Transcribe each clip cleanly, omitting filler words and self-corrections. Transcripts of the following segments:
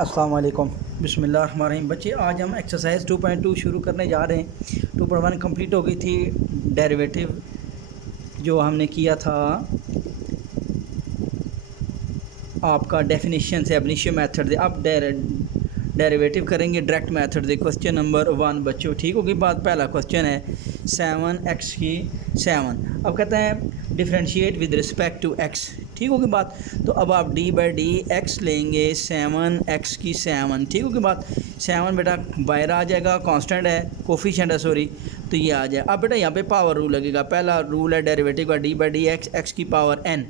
अस्सलाम वालेकुम। बिस्मिल्लाहिर्रहमानिर्रहीम। बच्चे आज हम एक्सरसाइज 2.2 शुरू करने जा रहे हैं। 2.1 कंप्लीट हो गई थी। डेरिवेटिव जो हमने किया था आपका डेफिनेशन से, अब इनिशियल मेथड से। अब डेरिवेटिव करेंगे डायरेक्ट मेथड से। क्वेश्चन नंबर 1 बच्चों ठीक होगी बात। पहला क्वेश्चन है 7x की 7। अब कहते हैं differentiate with respect to x, ठीक होगी बात। तो अब आप d/dx लेंगे 7x की 7, ठीक होगी बात। 7 बेटा बाहर आ जाएगा, कांस्टेंट है, कोफिशिएंट है सॉरी, तो ये आ जाए। अब बेटा यहाँ पे पावर रूल लगेगा। पहला रूल है डेरिवेटिव का d/dx, x की पावर n,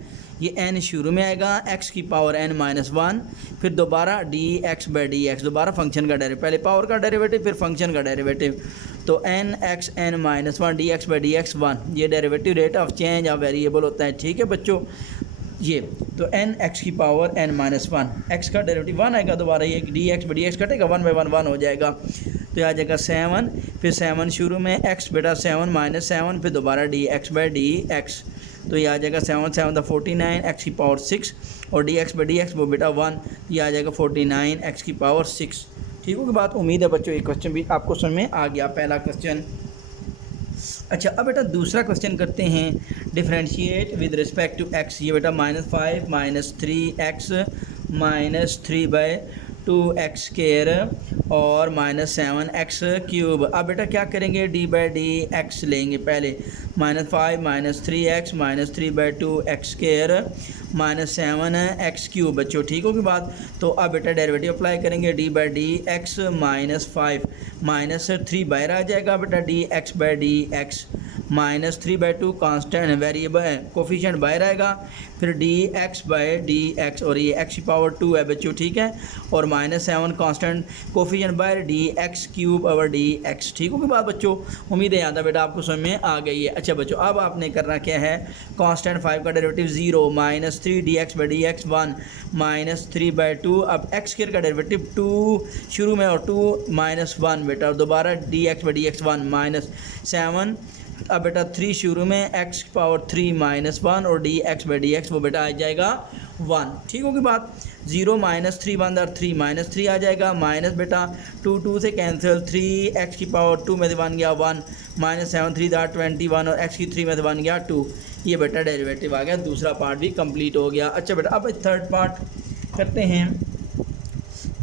ये n शुरू में आएगा, x की पावर n-1, फिर दोबारा dx/dx, दोबारा फंक्शन का डेरिवेटिव, पहले पावर का डेरिवेटिव फिर फंक्शन का डेरिवेटिव। तो nx n-1 dx/dx 1, ये derivative rate of change of variable होता है, ठीक है बच्चों। ये तो n x की पावर n-1, x का डेरिवेटिव 1 आएगा, दोबारा ये dx/dx कटेगा, 1/1 हो जाएगा, तो आ जाएगा 7, फिर 7 शुरू में, x बेटा 7-7, फिर दोबारा dx/dx, तो ये आ जाएगा 7 49, x की पावर 6, और dx/dx वो बेटा 1, ये आ जाएगा 49 x की पावर 6, ठीक होगी बात। उम्मीद है बच्चों ये क्वेश्चन भी आपको समझ में आ गया, पहला क्वेश्चन। अच्छा अब बेटा दूसरा क्वेश्चन करते हैं। Differentiate with respect to x, ये बेटा -5 -3x -3/2x² और -7x³। अब बेटा क्या करेंगे, d/dx लेंगे पहले, -5 -3x -3/2x² -7x³ बच्चों, ठीक होगी बात। तो अब बेटा डेरिवेटिव अप्लाई करेंगे, d/dx -5 -3 बाहर आ जाएगा बेटा, dx/dx -3/2 कांस्टेंट वेरिएबल है, कोफिशिएंट बाहर आएगा, फिर dx/dx, और ये x की पावर 2 है बच्चों, ठीक है, और -7 कांस्टेंट कोफिशिएंट बाहर, dx³/dx, ठीक होगी बात बच्चों। उम्मीद है आता बेटा आपको समझ में आ गई है। अच्छा बच्चों अब आपने करना क्या है, कांस्टेंट 5 का डेरिवेटिव 0 -3 dx/dx 1 -3/2, अब x² का डेरिवेटिव 2 शुरू में और 2 -1 बेटा, और दोबारा dx/dx 1 -7, अब बेटा 3 शुरू में, x पावर 3 -1, और dx/dx वो बेटा आ जाएगा 1, ठीक होगी बात। 0 -3 1 और 3 -3 आ जाएगा, माइनस बेटा 2 से कैंसिल, 3 x की पावर 2 में से 1 गया 1, -7 3 21, और x की 3 में से 1 गया 2, ये बेटा डेरिवेटिव आ गया। दूसरा पार्ट भी कंप्लीट हो गया। अच्छा बेटा अब थर्ड पार्ट करते हैं।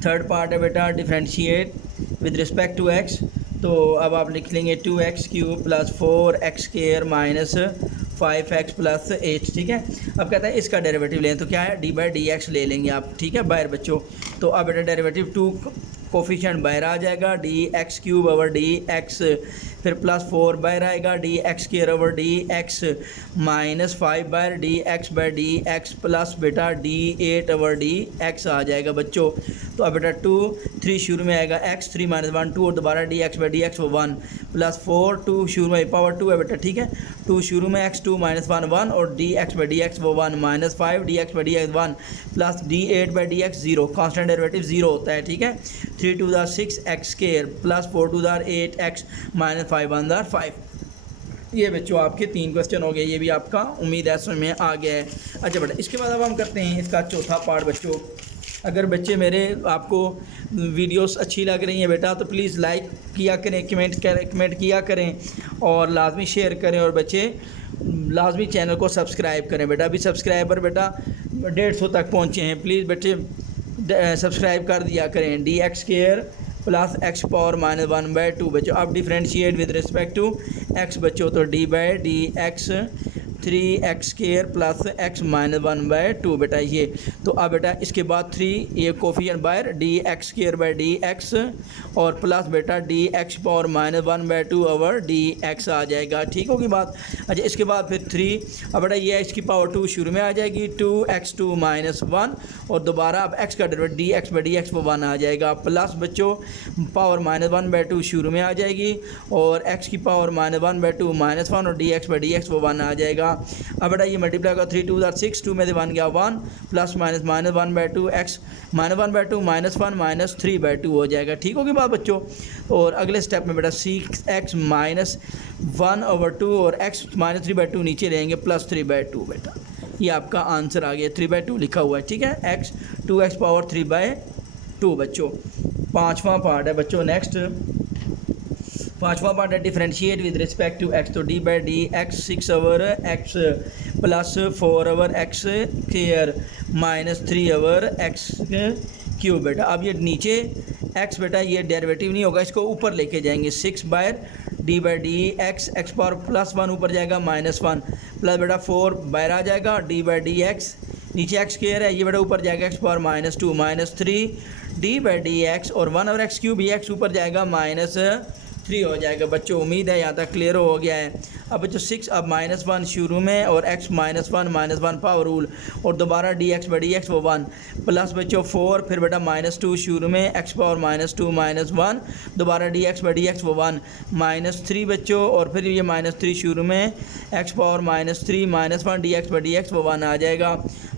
थर्ड पार्ट है बेटा differentiate with respect to x, तो अब आप लिख लेंगे 2x³ + 4x² - 5x + 8, ठीक है। अब कहता है इसका डेरिवेटिव लें, तो क्या है, d/dx ले लेंगे आप, ठीक है बाहर बच्चों। तो अब बेटा डेरिवेटिव 2 कोफिशिएंट बाहर आ जाएगा, dx³/dx, फिर +4 बाहर आएगा, dx²/dx -5 बाहर, dx/dx प्लस बेटा d8/dx आ जाएगा बच्चों। तो अब बेटा 2 3 शुरू में आएगा, x 3 -1 2, और दोबारा dx/dx वो 1 +4 2 शुरू में पावर 2 है बेटा, ठीक है, 2 शुरू में, x 2 -1 1, और dx/dx वो 1 -5 dx/dx 1 plus d8/dx 0, constant derivative 0 होता है, ठीक है। 3 2 6 x² + 4 2 8 x -5 1 5। ये बच्चों आपके 3 क्वेश्चन हो गए, ये भी आपका उम्मीद है समझ में आ गया है। अच्छा बेटा इसके बाद अब हम करते हैं इसका चौथा पार्ट बच्चों। अगर बच्चे मेरे आपको वीडियोस अच्छी लग रही हैं बेटा, तो प्लीज़ लाइक किया करें, कमेंट किया करें, और लाजमी शेयर करें, और बच्चे लाजमी चैनल को सब्सक्राइब करें बेटा। अभी सब्सक्राइबर बेटा 150 तक पहुँचे हैं, प्लीज़ बच्चे सब्सक्राइब कर दिया करें। dx² + x⁻⁻1/2 बच्चों। अब differentiate with respect to x बच्चों, तो d/dx 3x² + x-1/2 बेटा ये। तो अब बेटा इसके बाद 3 ये कोफिशिएंट बाहर, dx²/dx, और प्लस बेटा dx⁻⁻1/2/dx आ जाएगा, ठीक होगी बात। अच्छा इसके बाद फिर 3, अब बेटा ये x की पावर 2 शुरू में आ जाएगी, 2x2 -1, और दोबारा अब x का डेरिवेटिव dx/dx वो 1 आ जाएगा, प्लस बच्चों पावर -1/2 शुरू में आ जाएगी, और x की पावर -1/2 -1, और dx/dx वो 1 आ जाएगा। अब बेटा ये मल्टीप्लाई का 3 2 6, 2 में से 1 गया 1, प्लस -1/2 x -1/2 -1 -3/2 हो जाएगा, ठीक होगी बात बच्चों। और अगले स्टेप में बेटा 6x -1/2 और x -3/2 नीचे लेंगे, +3/2 बेटा, ये आपका आंसर आ गया। 3/2 लिखा हुआ है, ठीक है, x 2x पावर 3/2 2 बच्चों। पाँचवा पार्ट है बच्चों नेक्स्ट, पाँचवा पार्ट है differentiate with respect to x. तो d by d x 6 over x plus 4 over x square minus 3 over x cube. बेटा अब ये नीचे एक्स बेटा ये डेरिवेटिव नहीं होगा, इसको ऊपर लेके जाएंगे 6 by d by d x, x power plus 1 ऊपर जाएगा -1 प्लस बेटा 4 बाहर आ जाएगा डी बाई डी एक्स, नीचे एक्स स्क्वायर है ये बेटा ऊपर जाएगा x power -2 -3 D by d x और 1 ओवर एक्स क्यूब, ये एक्स ऊपर जाएगा -3 हो जाएगा बच्चों। उम्मीद है यहाँ तक क्लियर हो गया है। अब बच्चों 6 अब -1 शुरू में और x -1 पावर रूल और दोबारा D x by d x वो 1 प्लस बच्चों 4 फिर बेटा -2 शुरू में x पावर -2 -1 दोबारा D x by d x वो 1 -3 बच्चों और फिर ये -3 शुरू में x power -3 -1 D x by d x वो 1 आ जाएगा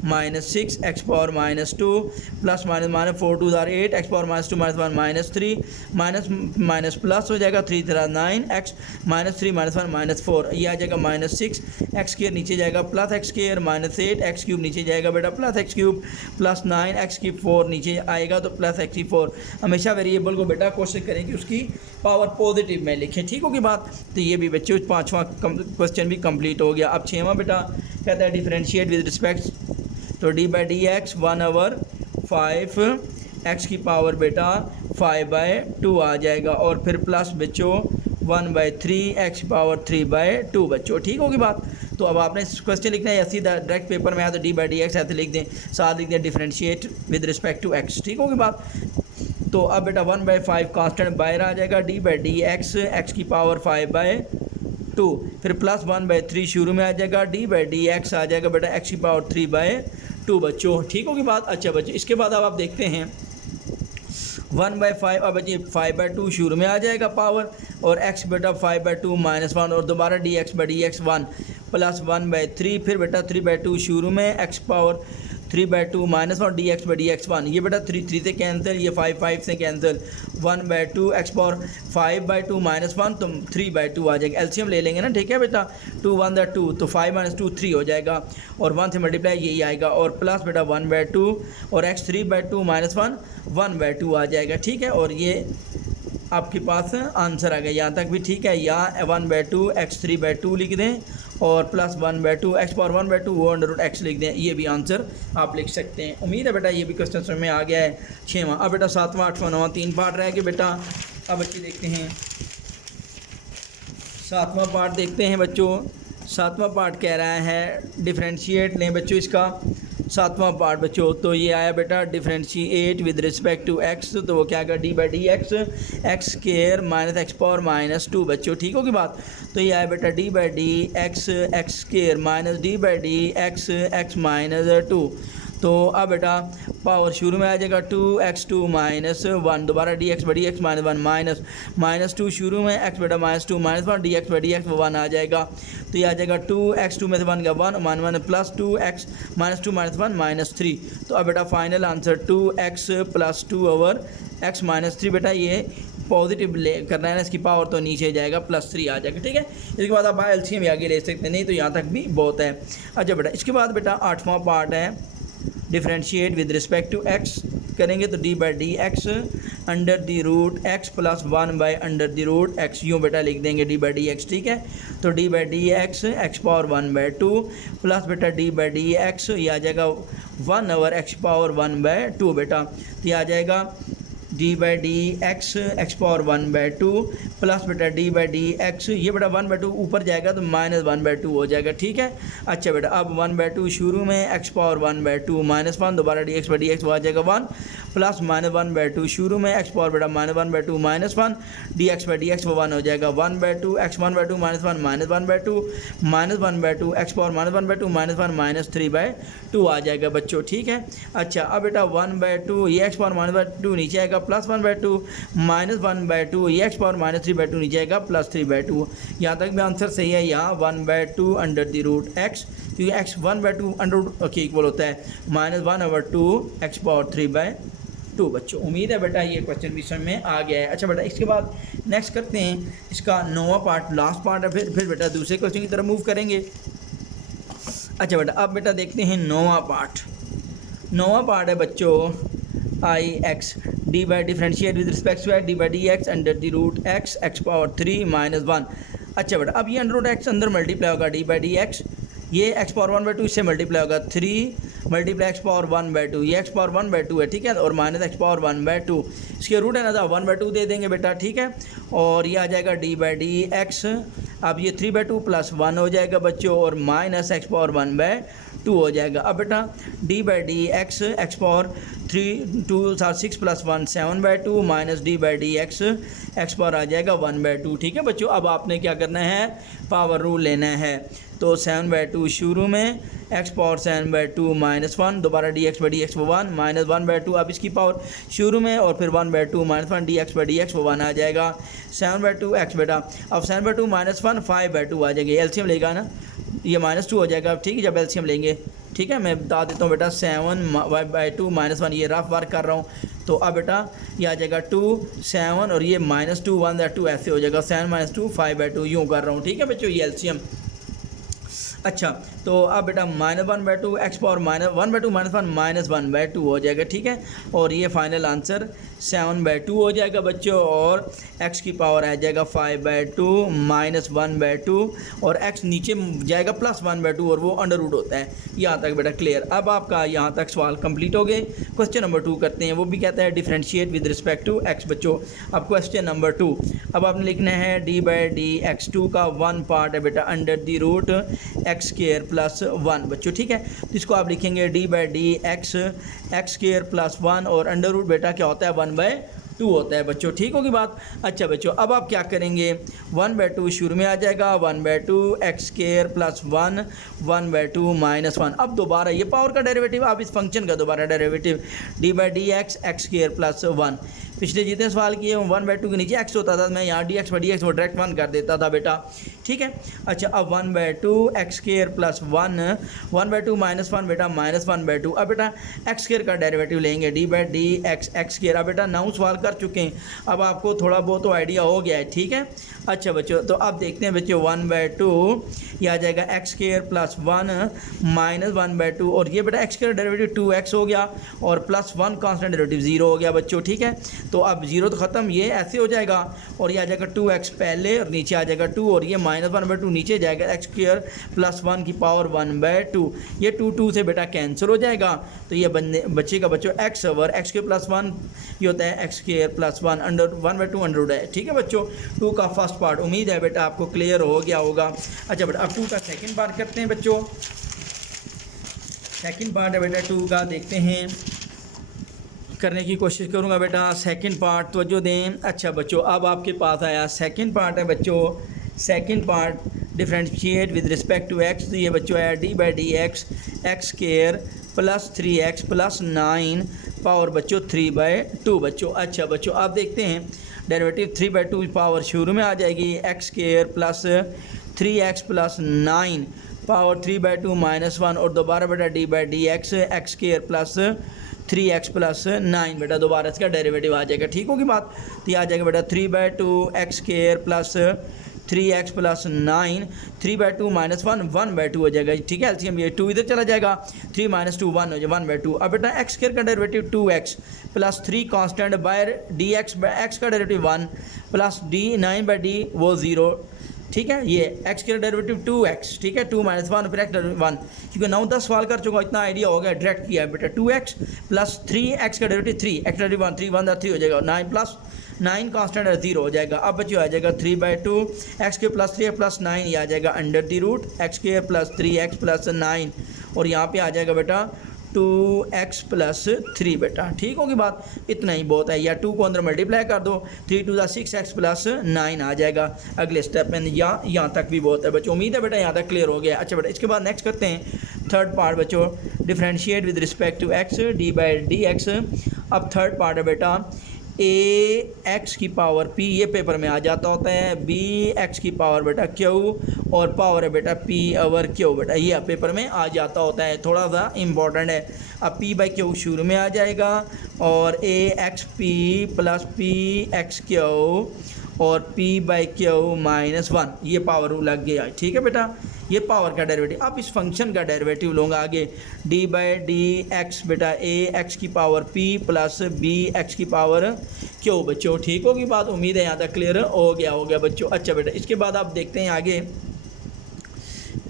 -6 x power -2 plus -4 2 8 x power -2 -1 -3 minus plus हो जाएगा 3 3 9 x -3 -1 -4 ये आ जाएगा -6 एक्स स्क्वायर नीचे जाएगा plus x square -8 x cube नीचे जाएगा बेटा plus x cube plus 9 x की 4 नीचे आएगा तो प्लस एक्स की 4। हमेशा वेरिएबल को बेटा कोशिश करें कि उसकी पावर पॉजिटिव में लिखें, ठीक होगी बात। तो ये भी बच्चों पाँचवा क्वेश्चन भी कंप्लीट हो गया। अब छठवां बेटा कहता है डिफरेंशिएट विद रिस्पेक्ट तो d by d x 1 over 5 x की पावर बेटा 5/2 आ जाएगा और फिर प्लस बच्चों 1/3 एक्स पावर 3/2 बच्चों, ठीक होगी बात। तो अब आपने क्वेश्चन लिखना है या सीधा डायरेक्ट पेपर में आया तो डी बाई डी एक्स ऐसे लिख दें, साथ लिख दें differentiate with respect to x, ठीक होगी बात। तो अब बेटा 1/5 कांस्टेंट बाहर आ जाएगा D by d x x की पावर 5/2 फिर प्लस 1/3 शुरू में आ जाएगा डी बाई डी एक्स आ जाएगा बेटा एक्स की पावर 3/2 बच्चों, ठीक होगी बात। अच्छा बच्चों इसके बाद अब आप देखते हैं 1/5 अब बच्चे 5/2 शुरू में आ जाएगा पावर और x बेटा 5/2 -1 और दोबारा D x by d x 1 plus 1/3 फिर बेटा 3/2 शुरू में x power 3/2 -1 D x by d x 1 ये बेटा 3 से कैंसिल ये 5 से कैंसिल 1/2 x पावर 5/2 -1 तो 3/2 आ जाएगा, एलसीएम ले लेंगे ना, ठीक है बेटा 2 1 2 तो 5 - 2 3 हो जाएगा और 1 से मल्टीप्लाई यही आएगा और प्लस बेटा 1/2 और x 3/2 -1 1/2 आ जाएगा, ठीक है। और ये आपके पास आंसर आ गया, यहाँ तक भी ठीक है। या 1/2 x 3/2 लिख दें और प्लस 1/2 x पावर 1/2 वो अंडर एक्स लिख दें, ये भी आंसर आप लिख सकते हैं। उम्मीद है बेटा ये भी क्वेश्चन समझ में आ गया है। छठवां अब बेटा 7वां 8वां 9वां 3 पार्ट रह गए बेटा। अब बच्चे देखते हैं 7वां पार्ट देखते हैं बच्चों। 7वां पार्ट कह रहा है डिफरेंशिएट लें बच्चों इसका 7वां पार्ट बच्चों। तो ये आया बेटा differentiate with respect to x तो वो क्या d by d x x square minus x power -2 बच्चों, ठीक होगी बात। तो ये आया बेटा d by d x x square minus d by d x x -2। तो अब बेटा पावर शुरू में आ जाएगा 2x2 -1 दोबारा D x by d x -1 -2 शुरू में x बेटा -2 -1 D x by d x 1 आ जाएगा। तो ये आ जाएगा 2x2 में से 1 का 1 -1 प्लस 2x -2 -1 -3। तो अब बेटा final answer 2x + 2 over x -3 बेटा ये पॉजिटिव ले करना है ना, इसकी पावर तो नीचे जाएगा +3 आ जाएगा, ठीक है। इसके बाद आप एलसीएम आगे ले सकते हैं, नहीं तो यहाँ तक भी बहुत है। अच्छा बेटा इसके बाद बेटा 8वां पार्ट है differentiate with respect to x करेंगे तो d by d x under the root x plus 1 by under the root x यूँ बेटा लिख देंगे डी बाई डी एक्स, ठीक है। तो d by d x x power 1/2 plus बेटा डी बाई डी एक्स ये आ जाएगा 1 ओवर एक्स पावर 1/2 बेटा। तो ये आ जाएगा D by d x x power 1/2 plus बेटा डी बाई डी एक्स ये बेटा 1/2 ऊपर जाएगा तो -1/2 हो जाएगा, ठीक है। अच्छा बेटा अब 1/2 शुरू में एक्स पावर 1/2 -1 दोबारा D x by d x वो आ जाएगा 1 प्लस -1/2 शुरू में एक्स पावर बेटा -1/2 -1 D x by d x वो 1 हो जाएगा 1/2 x 1/2 -1 -1/2 -1/2 एक्स पावर -1/2 -1 -3/2 आ जाएगा बच्चों, ठीक है। अच्छा अब बेटा 1/2 ये एक्स पावर -1/2 नीचे आएगा +1/2 -1/2 ये एक्स पावर -3/2 नीचे आएगा +3/2। यहाँ तक भी आंसर सही है। यहाँ 1/2 अंडर द रूट एक्स क्योंकि x 1/2 अंडर के इक्वल होता है -1/2 एक्स पावर 3/2 बच्चों। उम्मीद है बेटा ये क्वेश्चन भी समझ में आ गया है। अच्छा बेटा इसके बाद नेक्स्ट करते हैं इसका 9वां पार्ट लास्ट पार्ट है, फिर बेटा दूसरे क्वेश्चन की तरफ मूव करेंगे। अच्छा बेटा अब बेटा देखते हैं 9वां पार्ट। 9वां पार्ट है बच्चों i x d by differentiate with respect to x d by d x under the root x x power 3 minus 1। अच्छा बेटा अब ये अंडर रूट एक्स अंदर मल्टीप्लाई होगा डी बाई डी एक्स, ये एक्स पावर 1/2 इससे मल्टीप्लाई होगा 3 multiply x power 1/2, ये एक्स पावर 1/2 है ठीक है, और माइनस एक्स पावर 1/2 इसके रूट है ना, तो 1/2 दे देंगे बेटा ठीक है। और ये आ जाएगा डी बाई डी एक्स, अब ये 3/2 प्लस 1 हो जाएगा बच्चों, और माइनस एक्स पावर 1/2 हो जाएगा। अब बेटा d by d x x power 3 2 6 plus 1 7/2 minus d by d x x power आ जाएगा 1/2 ठीक है बच्चों। अब आपने क्या करना है, पावर रूल लेना है, तो 7/2 शुरू में एक्स पावर 7/2 माइनस 1, दोबारा D x by d x वो 1 माइनस 1/2, अब इसकी पावर शुरू में और फिर 1/2 minus 1 D x by d x वो 1 आ जाएगा 7/2 एक्स बेटा। अब 7/2 माइनस 1 5/2 आ जाएगा, एलसीएम लेगा ना, ये -2 हो जाएगा ठीक है जब एलसीएम लेंगे ठीक है। मैं बता देता हूँ बेटा 7/2 माइनस 1, ये रफ वर्क कर रहा हूँ, तो अब बेटा ये आ जाएगा 2 7 और ये -2 1/2 ऐसे हो जाएगा 7 - 2 5/2 यूँ कर रहा हूँ ठीक है बच्चों, ये एलसीएम। अच्छा तो अब बेटा -1/2 एक्स पावर -1/2 माइनस 1 -1/2 हो जाएगा ठीक है, और ये फाइनल आंसर 7/2 हो जाएगा बच्चों, और x की पावर आ जाएगा 5/2 माइनस 1/2 और x नीचे जाएगा प्लस 1/2 और वो अंडर रूट होता है। यहाँ तक बेटा क्लियर। अब आपका यहाँ तक सवाल कंप्लीट हो गए। क्वेश्चन नंबर 2 करते हैं, वो भी कहता है differentiate with respect to x बच्चों। अब क्वेश्चन नंबर 2, अब आपने लिखना है डी बाई डी एक्स 2 का 1 पार्ट है बेटा under the root x square plus 1 बच्चों ठीक है, तो इसको आप लिखेंगे d by d x x square plus 1 और अंडर रूट बेटा क्या होता है 1/2 होता है बच्चों, ठीक होगी बात। अच्छा बच्चों अब आप क्या करेंगे, 1/2 शुरू में आ जाएगा 1/2 एक्स स्क्वायर प्लस 1 1/2 माइनस 1। अब दोबारा ये पावर का डेरिवेटिव, आप इस फंक्शन का दोबारा derivative D by d x x square plus 1। पिछले जितने सवाल किए 1/2 के नीचे x होता था, मैं यहाँ D x by d x वो डायरेक्ट 1 कर देता था बेटा ठीक है। अच्छा अब 1/2 एक्स स्क्वायर प्लस 1 1/2 माइनस 1 बेटा माइनस 1/2। अब बेटा एक्स स्क्वायर का डेरिवेटिव लेंगे D by d x x square. अब बेटा 9 सवाल कर चुके हैं, अब आपको थोड़ा बहुत तो आइडिया हो गया है ठीक है। अच्छा बच्चों तो अब देखते हैं बच्चों 1/2 ये आ जाएगा एक्स स्क्वायर प्लस 1 माइनस 1/2 और ये बेटा एक्स स्क्वायर डेरिवेटिव 2x हो गया और प्लस 1 कांस्टेंट डेरिवेटिव 0 हो गया बच्चों ठीक है। तो अब 0 तो ख़त्म, ये ऐसे हो जाएगा और ये आ जाएगा 2x पहले और नीचे आ जाएगा 2 और ये -1/2 नीचे जाएगा एक्स स्क्वायर प्लस 1 की पावर 1/2। ये 2 से बेटा कैंसिल हो जाएगा, तो ये बचेगा बच्चों x over x square plus 1 ये होता है x square plus 1 under 1/2 under root है ठीक है बच्चों। 2 का फर्स्ट पार्ट उम्मीद है बेटा आपको क्लियर हो गया होगा। अच्छा बेटा अब 2 का सेकंड पार्ट करते हैं बच्चों। सेकंड पार्ट है बेटा 2 का, देखते हैं करने की कोशिश करूंगा बेटा सेकंड पार्ट, तवज्जो दें। अच्छा बच्चों अब आपके पास आया सेकंड पार्ट है बच्चों। Second part differentiate with respect to x, तो ये बच्चों है d by d x x square plus 3x plus 9 power बच्चों 3/2 बच्चों। अच्छा बच्चों आप देखते हैं डेरिवेटिव 3/2 पावर शुरू में आ जाएगी x square plus 3x plus 9 power 3/2 minus 1 और दोबारा बेटा d by d x x square plus 3x plus 9 बेटा दोबारा इसका डेरिवेटिव आ जाएगा, ठीक होगी बात। तो ये आ जाएगा बेटा 3/2 x square plus 3x plus 9 3/2 minus 1 1/2 हो जाएगा, ठीक है। एलसीएम ये 2 इधर चला जाएगा 3 - 2 1 हो जाएगा 1/2। अब बेटा एक्स स्क्वायर का derivative 2x plus 3 constant by d x का डेरिवेटिव 1 प्लस डी 9/d वो 0, ठीक है। ये एक्स का डेरिवेटिव 2x, ठीक है 2 - 1 फिर एक्स डेरिवेटिव 1, क्योंकि 9-10 सवाल कर चुका इतना आइडिया हो गया, डायरेक्ट किया है बेटा 2x प्लस 3x का डेरिवेटिव 3 एक्स डेरिवेटिव 1 3 1 3 हो जाएगा 9 प्लस 9 कांस्टेंट 0 हो जाएगा। अब बच्चों आ जाएगा 3/2 एक्स के प्लस 3 प्लस 9 ये आ जाएगा अंडर द रूट एक्स के प्लस 3x प्लस 9 और यहाँ पे आ जाएगा बेटा 2x प्लस 3 बेटा, ठीक होगी बात। इतना ही बहुत है, या 2 को अंदर मल्टीप्लाई कर दो 3 2 6x प्लस 9 आ जाएगा अगले स्टेप में, या यहाँ तक भी बहुत है बच्चों। उम्मीद है बेटा यहाँ तक क्लियर हो गया। अच्छा बेटा इसके बाद नेक्स्ट करते हैं थर्ड पार्ट बच्चों differentiate with respect to x d by d x. अब थर्ड पार्ट है बेटा ए एक्स की पावर पी, ये पेपर में आ जाता होता है, बी एक्स की पावर बेटा क्यू और पावर है बेटा पी ओवर क्यू बेटा, ये पेपर में आ जाता होता है, थोड़ा सा इम्पोर्टेंट है। अब पी बाई क्यू शुरू में आ जाएगा और a x p plus p x q और पी बाई क्यू -1 ये पावर रूल लग गया, ठीक है बेटा। ये पावर का डेरिवेटिव। अब इस फंक्शन का डेरिवेटिव लूँगा आगे डी बाई डी एक्स बेटा ए एक्स की power p plus b x की पावर क्यू बच्चों। ठीक होगी बात, उम्मीद है यहाँ तक क्लियर हो गया बच्चों। अच्छा बेटा इसके बाद आप देखते हैं आगे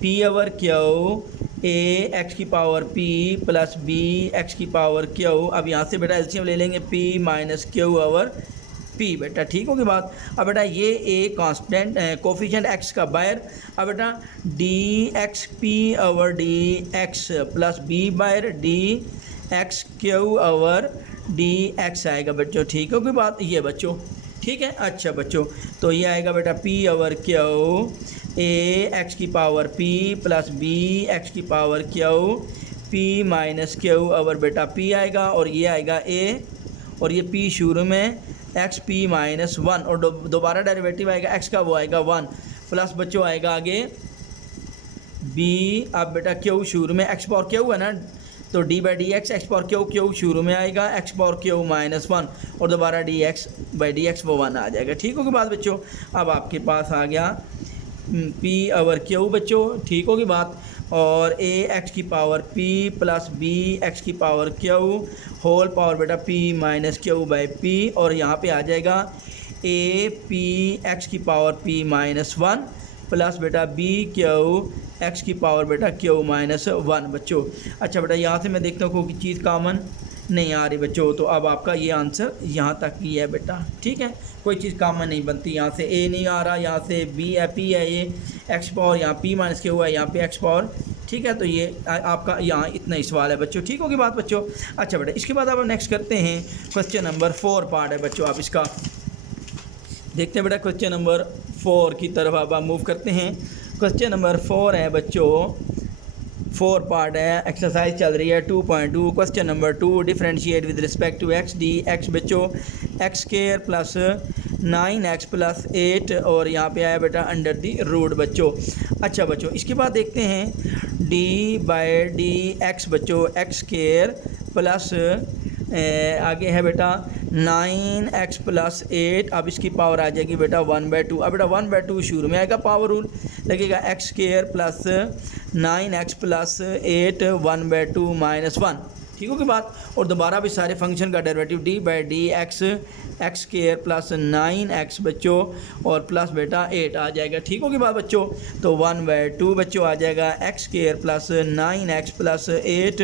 p over q a x की power p plus b x की पावर क्यू। अब यहाँ से बेटा एलसीएम ले लेंगे p minus q over p बेटा। ठीक होगी बात। अब बेटा ये ए कांस्टेंट कोफिशिएंट एक्स का बायर। अब बेटा d x p over d x plus b बायर d x q over d x आएगा बच्चों। ठीक होगी बात ये बच्चों, ठीक है। अच्छा बच्चों तो ये आएगा बेटा p over q a x की power p plus b x की power q p minus q over बेटा पी आएगा और ये आएगा ए और ये पी शुरू में एक्स पी माइनस वन और दोबारा डेरिवेटिव आएगा एक्स का, वो आएगा वन प्लस बच्चों आएगा आगे बी। अब बेटा क्यू शुरू में एक्स पावर क्यू है ना, तो d by d x x power Q Q शुरू में आएगा x power Q minus one और दोबारा D x by d x वो वन आ जाएगा। ठीक होगी बात बच्चों। अब आपके पास आ गया पी ओवर क्यू बच्चों। ठीक होगी बात। और ए एक्स की power p plus b x की पावर क्यू होल पावर बेटा p minus q by p और यहाँ पे आ जाएगा ए पी एक्स की power p minus one plus बेटा बी क्यू एक्स की पावर बेटा क्यू माइनस वन बच्चों। अच्छा बेटा यहाँ से मैं देखता हूँ कोई चीज़ कॉमन नहीं आ रही बच्चों, तो अब आपका ये आंसर यहाँ तक ही है बेटा। ठीक है, कोई चीज़ कॉमन नहीं बनती। यहाँ से ए नहीं आ रहा, यहाँ से बी है पी है ये एक्स पावर, यहाँ पी माइनस क्यू है, यहाँ पे एक्स पावर। ठीक है, तो ये आपका यहाँ इतना ही सवाल है बच्चों। ठीक होगी बात बच्चों। अच्छा बेटा इसके बाद अब नेक्स्ट करते हैं क्वेश्चन नंबर 4 पार्ट है बच्चों। आप इसका देखते हैं बेटा क्वेश्चन नंबर 4 की तरफ अब आप मूव करते हैं। क्वेश्चन नंबर 4 है बच्चों, 4 पार्ट है, एक्सरसाइज चल रही है 2.2। Question number 2 differentiate with respect to x d x बच्चों x square plus 9x plus 8 और यहाँ पे आया बेटा अंडर दी रूट बच्चों। अच्छा बच्चों इसके बाद देखते हैं डी बाई डी एक्स बच्चों एक्स स्क्वायर प्लस आगे है बेटा 9x प्लस 8। अब इसकी पावर आ जाएगी बेटा 1/2। अब बेटा 1/2 शुरू में आएगा पावर रूल, लगेगा x square plus 9x plus 8 1/2 minus 1। ठीक होगी बात। और दोबारा भी सारे फंक्शन का derivative D by d x x square plus 9x बच्चों और प्लस बेटा 8 आ जाएगा। ठीक होगी बात बच्चों। तो 1/2 बच्चों आ जाएगा x square plus 9x plus 8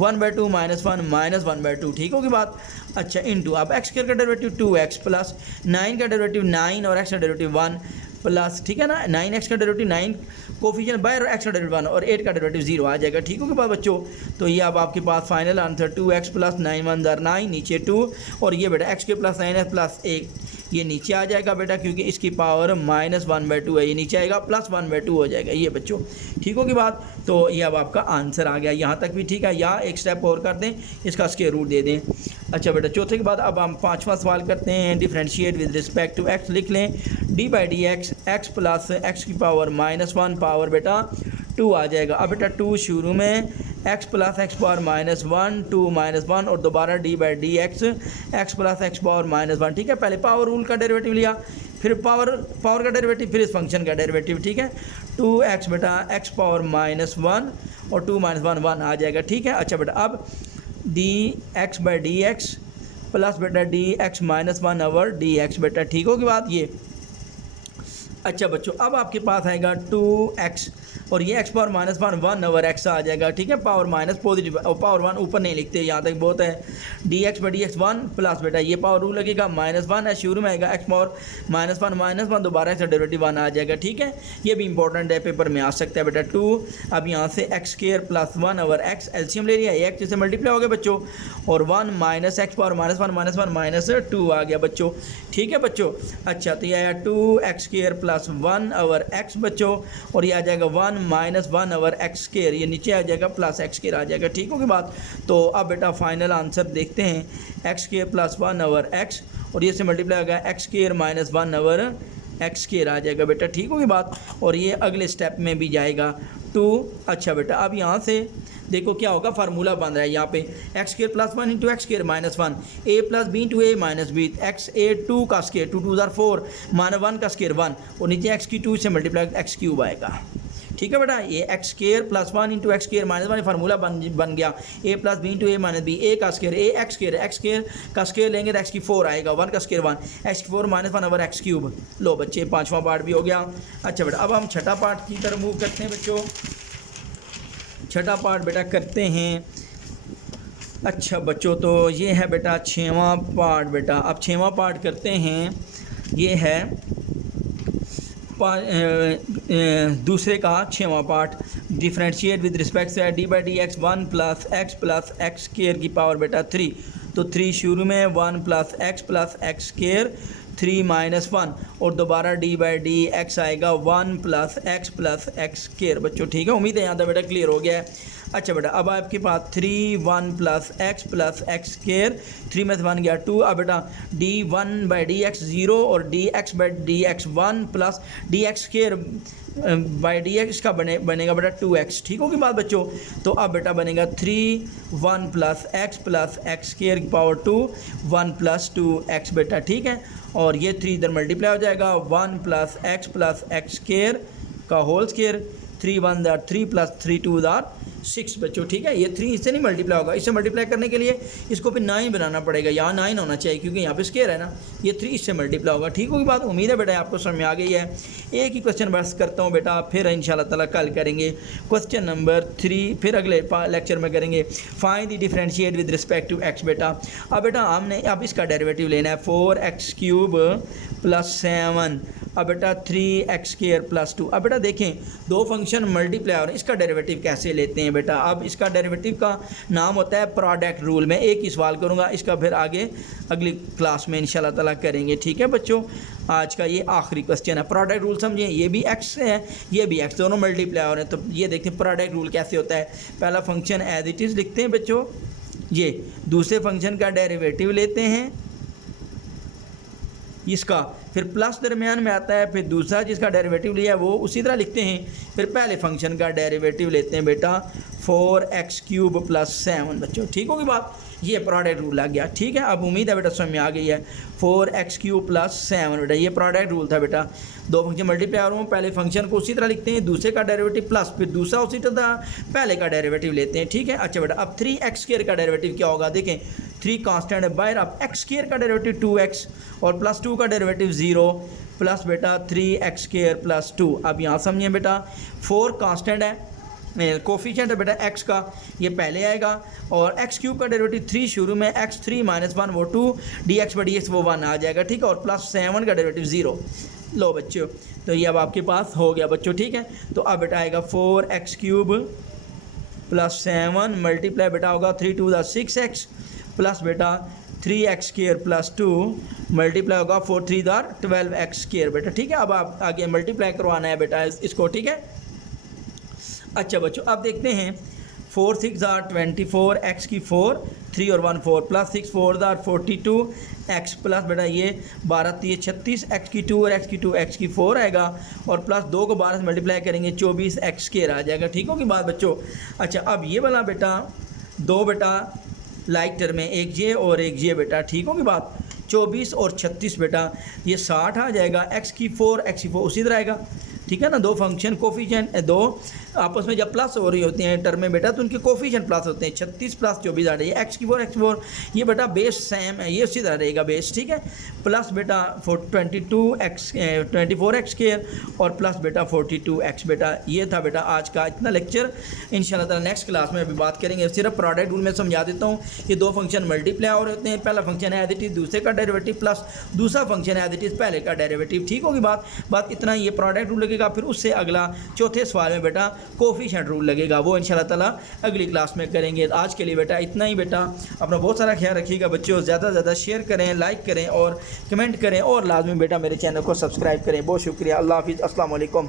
1/2 minus 1 minus 1/2। ठीक होगी बात। अच्छा इंटू अब एक्स स्क्वायर का डेरिवेटिव 2x प्लस 9 का डेरिवेटिव 9 और एक्स का डेरिवेटिव 1 प्लस, ठीक है ना, 9x का डेरिवेटिव 9 कोफिशिएंट बाय और एक्स का डेरिवेटिव 1 और 8 का डेरिवेटिव 0 आ जाएगा। ठीक होगा बच्चों। तो ये अब आपके पास फाइनल आंसर 2x प्लस 9 1 9 नीचे 2 और ये बेटा x के प्लस 9x प्लस 1 ये नीचे आ जाएगा बेटा, क्योंकि इसकी पावर माइनस 1/2 है, ये नीचे आएगा प्लस 1/2 हो जाएगा ये बच्चों। ठीक होगी बात। तो ये अब आपका आंसर आ गया, यहाँ तक भी ठीक है। या एक स्टेप और कर दें, इसका स्क्वायर रूट दे दें। अच्छा बेटा चौथे के बाद अब हम 5वां सवाल करते हैं। Differentiate with respect to x लिख लें d by d x x plus x की पावर माइनस 1 पावर बेटा 2 आ जाएगा। अब बेटा 2 शुरू में x plus x power minus 1 2 minus 1 और दोबारा d by d x x plus x power minus 1। ठीक है, पहले पावर रूल का डेरिवेटिव लिया, फिर पावर का डेरिवेटिव, फिर इस फंक्शन का डेरिवेटिव। ठीक है, 2x बेटा एक्स पावर माइनस 1 और 2 माइनस 1 1 आ जाएगा। ठीक है। अच्छा बेटा अब d x by d x plus बेटा d x minus 1 over d x बेटा। ठीक होगी बात ये। अच्छा बच्चों अब आपके पास आएगा 2x और ये x power minus 1 over x आ जाएगा। ठीक है, पावर माइनस पॉजिटिव और पावर 1 ऊपर नहीं लिखते, यहाँ तक बहुत है। D x by d x 1 plus बेटा ये पावर रूल लगेगा माइनस 1 है, शुरू में आएगा x पावर माइनस 1 दोबारा इसका डेरिवेटिव 1 आ जाएगा। ठीक है, ये भी इंपॉर्टेंट है, पेपर में आ सकता है बेटा 2। अब यहाँ से x square plus 1 over x LCM ले लिया, एक्स से मल्टीप्लाई हो गया बच्चों और 1 minus x power minus 1 minus 2 आ गया बच्चों। ठीक है बच्चों। अच्छा तो ये आया 2x square plus 1 over x बच्चों और ये आ जाएगा 1 माइनस 1 ओवर एक्स स्क्वायर, ये नीचे आ जाएगा प्लस एक्स स्क्वायर आ जाएगा। ठीक होगी बात। तो अब बेटा फाइनल आंसर देखते हैं x square plus 1 over x और ये से मल्टीप्लाई हो गया x square minus 1 over x square आ जाएगा बेटा। ठीक होगी बात। और ये अगले स्टेप में भी जाएगा 2। अच्छा बेटा अब यहाँ से देखो क्या होगा, फार्मूला बन रहा है यहाँ पे x square plus 1 into x square minus 1 A plus b into a minus B x ए 2 का स्क्वायर 2 2 4 माइनस 1 का स्क्वायर 1 और नीचे एक्स की 2 से मल्टीप्लाई एक्स क्यूब आएगा। ठीक ठीक है बेटा। A x square plus 1 into x square minus 1 formula बन गया a plus b into a minus b. A का स्केयर ए एक्स स्केयर का स्केयर लेंगे तो एक्स की 4 आएगा, 1 का स्केयर 1, एक्स की 4 माइनस 1 ओवर एक्स क्यूब। लो बच्चे पाँचवा पार्ट भी हो गया। अच्छा बेटा अब हम छठा पार्ट की तरफ मूव करते हैं बच्चों। छठा पार्ट बेटा करते हैं। अच्छा बच्चों तो ये है बेटा छठवां पार्ट बेटा। अब छठवां पार्ट करते हैं, ये है दूसरे का छठवां पार्ट। डिफ्रेंशिएट विद रिस्पेक्ट से D by d x 1 plus x square की पावर बेटा 3। तो 3 शुरू में 1 प्लस एक्स स्केयर 3 माइनस 1 और दोबारा डी बाई डी एक्स आएगा 1 प्लस एक्स स्केयर। बच्चों ठीक है, उम्मीद है यहाँ तक बेटा क्लियर हो गया है। अच्छा बेटा अब आपके पास 3 1 प्लस एक्स स्केयर 3 में से 1 गया 2। अब बेटा डी 1 बाई डी एक्स 0 और D x by d x 1 plus D x square by d x का बनेगा बेटा 2x। ठीक होगी बात बच्चों। तो अब बेटा बनेगा 3 1 प्लस एक्स स्केयर की पावर 2 1 प्लस 2x बेटा। ठीक है, और ये 3 इधर मल्टीप्लाई हो जाएगा 1 प्लस एक्स स्केयर का होल स्केयर 3 1 दार 3 प्लस 3 2 दार 6 बच्चों। ठीक है, ये 3 इससे नहीं मल्टीप्लाई होगा, इससे मल्टीप्लाई करने के लिए इसको फिर 9 बनाना पड़ेगा, यहाँ 9 होना चाहिए क्योंकि यहाँ पे स्केयर है ना। ये 3 इससे मल्टीप्लाई होगा। ठीक होगी बात, उम्मीद है बेटा आपको समझ में आ गई है। एक ही क्वेश्चन बस करता हूँ बेटा, फिर इंशाल्लाह ताला कल करेंगे क्वेश्चन नंबर 3, फिर अगले लेक्चर में करेंगे find the differentiate with respect to x बेटा। अब बेटा हमने अब इसका डेरिवेटिव लेना है 4x क्यूब प्लस 7। अब बेटा 3x स्केयर प्लस 2। अब बेटा देखें दो फंक्शन मल्टीप्लाई और इसका डेरिवेटिव कैसे लेते हैं बेटा। अब इसका डेरिवेटिव का नाम होता है प्रोडक्ट रूल। मैं एक ही सवाल करूंगा, इसका फिर आगे अगली क्लास में इंशाल्लाह ताला करेंगे। ठीक है बच्चों, आज का ये आखिरी क्वेश्चन है। प्रोडक्ट रूल समझिए, ये भी x है ये भी x, दोनों मल्टीप्लाई हो रहे हैं। तो ये देखते हैं प्रोडक्ट रूल कैसे होता है। पहला फंक्शन एज इट इज़ लिखते हैं बच्चों, ये दूसरे फंक्शन का डेरिवेटिव लेते हैं इसका, फिर प्लस दरमियान में आता है, फिर दूसरा जिसका डेरिवेटिव लिया है वो उसी तरह लिखते हैं, फिर पहले फंक्शन का डेरिवेटिव लेते हैं बेटा 4x क्यूब प्लस 7 बच्चों। ठीक होगी बात, ये प्रोडक्ट रूल लग गया। ठीक है, अब उम्मीद है बेटा समझ में आ गई है। 4x क्यूब प्लस 7 बेटा ये प्रोडक्ट रूल था बेटा। दो फंक्शन मल्टीप्लाई हो रहे हैं, पहले फंक्शन को उसी तरह लिखते हैं, दूसरे का डेरिवेटिव प्लस, फिर दूसरा उसी तरह पहले का डेरिवेटिव लेते हैं। ठीक है, अच्छा बेटा अब 3x स्केयर का डेरिवेटिव क्या होगा देखें, 3 कांस्टेंट है बाहर। अब x स्केयर का डेरिवेटिव 2x और प्लस 2 का डेरिवेटिव 0 प्लस बेटा 3x स्केयर प्लस 2। अब यहाँ समझिए बेटा 4 कांस्टेंट है, कोफिशिएंट है बेटा x का, ये पहले आएगा, और x क्यूब का डेरिवेटिव 3 शुरू में x 3 माइनस 1 वो 2 dx बाई dx वो 1 आ जाएगा। ठीक है, और प्लस 7 का डेरिवेटिव 0। लो बच्चों तो ये अब आपके पास हो गया बच्चों। ठीक है, तो अब बेटा आएगा 4x क्यूब प्लस 7 मल्टीप्लाई बेटा होगा 3 2 6x प्लस बेटा 3x स्केयर प्लस 2 मल्टीप्लाई होगा 4 3 12x स्केयर बेटा। ठीक है, अब आप आगे मल्टीप्लाई करवाना है बेटा इसको। ठीक है, अच्छा बच्चों अब देखते हैं 4 6 24 x की 4 3 और 1 4 प्लस 6 4 42 x प्लस बेटा ये 12 3 36 x की 2 और x की 2 x की 4 आएगा, और प्लस 2 को 12 से मल्टीप्लाई करेंगे 24 x स्केयर आ जाएगा। ठीक होगी बात बच्चों। अच्छा अब ये वाला बेटा दो बेटा लाइक टर्म में, एक ये और एक ये बेटा। ठीक होगी बात, 24 और 36 बेटा ये 60 आ जाएगा, x की 4 x की 4 उसी तरह आएगा। ठीक है ना, दो फंक्शन कोफिशिएंट दो आपस में जब प्लस हो रही होती हैं टर्म में बेटा तो उनके कोफिशिएंट प्लस होते हैं। 36 प्लस 24 आ रही है, x की 4 ये बेटा बेस सेम है, ये उसी तरह रहेगा बेस। ठीक है, प्लस बेटा 24 x स्केयर और प्लस बेटा 42 x बेटा। ये था बेटा आज का इतना लेक्चर। इंशाल्लाह ताला नेक्स्ट क्लास में अभी बात करेंगे। सिर्फ प्रोडक्ट रूल में समझा देता हूँ, ये दो फंक्शन मल्टीप्लाई हो रहे होते हैं, पहला फंक्शन है एज इट इज़, दूसरे का डेरिवेटिव प्लस दूसरा फंक्शन है एज इट इज़, पहले का डेरिवेटिव। ठीक होगी बात इतना, ये प्रोडक्ट रूल लगेगा। फिर उससे अगला चौथे सवाल में बेटा कोफिशिएंट रूल लगेगा, वो इंशाल्लाह ताला अगली क्लास में करेंगे। आज के लिए बेटा इतना ही बेटा, अपना बहुत सारा ख्याल रखिएगा बच्चों, ज़्यादा से ज़्यादा शेयर करें, लाइक करें और कमेंट करें, और लाजमी बेटा मेरे चैनल को सब्सक्राइब करें। बहुत शुक्रिया, अल्लाह हाफिज़, अस्सलाम वालेकुम।